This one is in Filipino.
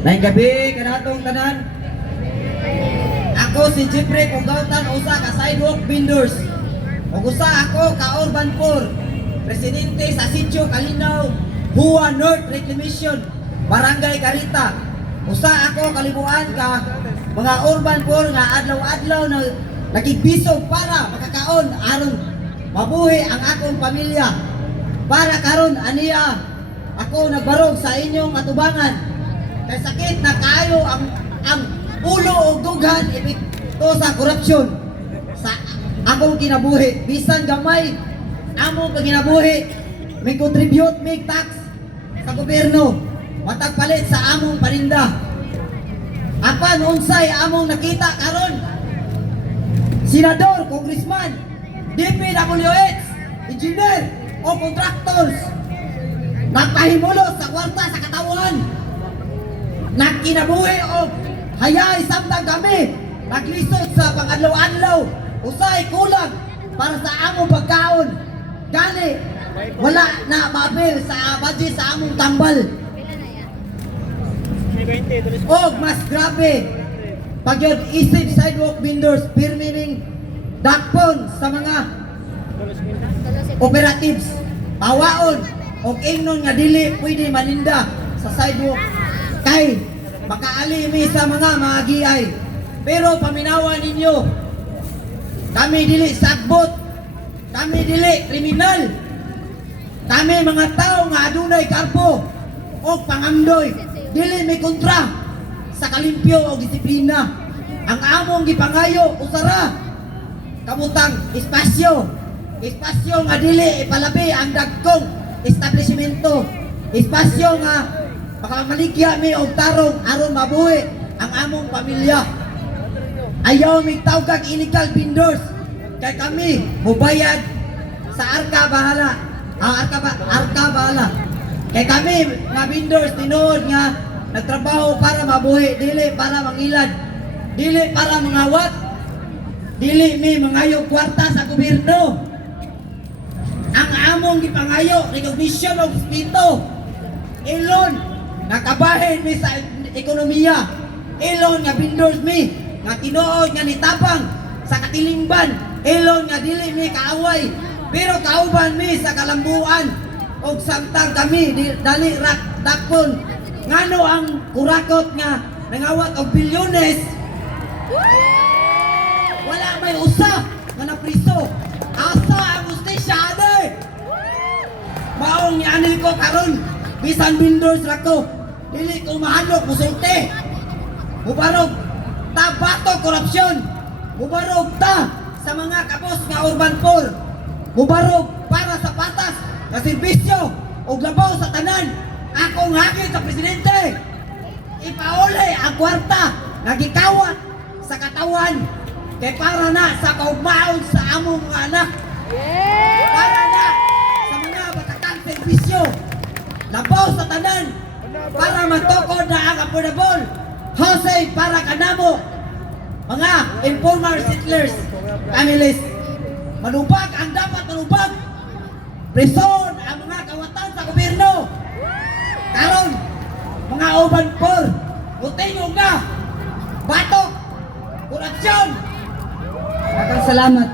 Lain gabi kanatong tanan. Ako si Jeffrey Pugautan, usa ka sidewalk vendors. Ug usa ako ka urban poor, presidente sa Sitio Kalinaw, Hua North Reclamation, Barangay Carita. Usa ako kalibuan ka mga urban poor nga adlaw-adlaw na nakibisog para makakaon aron mabuhi ang akong pamilya. Para karon aniya ako nagbarog sa inyong atubangan. Kay sakit na kayo ang ulo o dughan epekto sa korupsyon sa akong kinabuhi. Bisan gamay among pagkinabuhi, may contribute, may tax sa gobyerno, matag palit sa among paninda. Apan unsay among nakita karon, senador, congressman, DPWH, engineer o contractors nagpahimulos sa kwarta sa katawan, nagkinabuhi o hayay samtang kami naglisod sa pangadlaw-adlaw. Usay kulang para sa among pagkaon, gani wala na maapil sa budget sa among tambal. Og mas grabe pagyod isip sidewalk vendors pirmining dakpon sa mga operatives pawaon og ingnon nga dili pwede maninda sa sidewalk kay makaali mi sa mga giay. Pero paminawan ninyo, kami dili sagbot, kami dili kriminal, kami mga tao nga adunay karpo o pangamdoy, dili may kontra sa kalimpyo o disiplina. Ang among gipangayo usara kabutang espasyo nga dili ipalabi ang dagkong establishmento, espasyo nga makamaligya mi og tarong aron mabuhi ang among pamilya. Ayaw mi tawag illegal vendors kay kami mubayad sa arka bahala. Arka bahala. Kay kami nga vendors tinuod nga nagtrabaho para mabuhi, dili para mangilad, dili para mangawat, dili mi mangayo kwarta sa gobyerno. Ang among gipangayo recognition of spito ilon nakabahin mi sa ekonomiya, ilon nga vendors mi nga tinuod nga nitapang sa katilingban, ilon nga dili mi kaaway pero kauban mi sa kalambuan og samtang kami dali rak dakpon ngano ang kurakot nga nangawat og bilyones. Wala may usa nga napriso. Asa ang justisya aday? Maong anil ko karon bisan vendors ra ko dili ko mahadlok musulti. Mubarog ta bato korupsyon. Mubarog ta sa mga kapos nga urban poor. Mubarog para sa patas na serbisyo o labaw sa tanan. Akong hagit sa presidente, ipauli ang kwarta nga gikawat sa katawan kay para na sa kaugmaon sa among mga anak. Para na sa mga batakang serbisyo labaw sa tanan para matukod na ang affordable housing para kanamo mga informal settlers families. Manubag ang dapat manubag, prison ang mga kawatan sa gobyerno. Karon mga urban poor mutingog na batok korupsyon. Maraming salamat.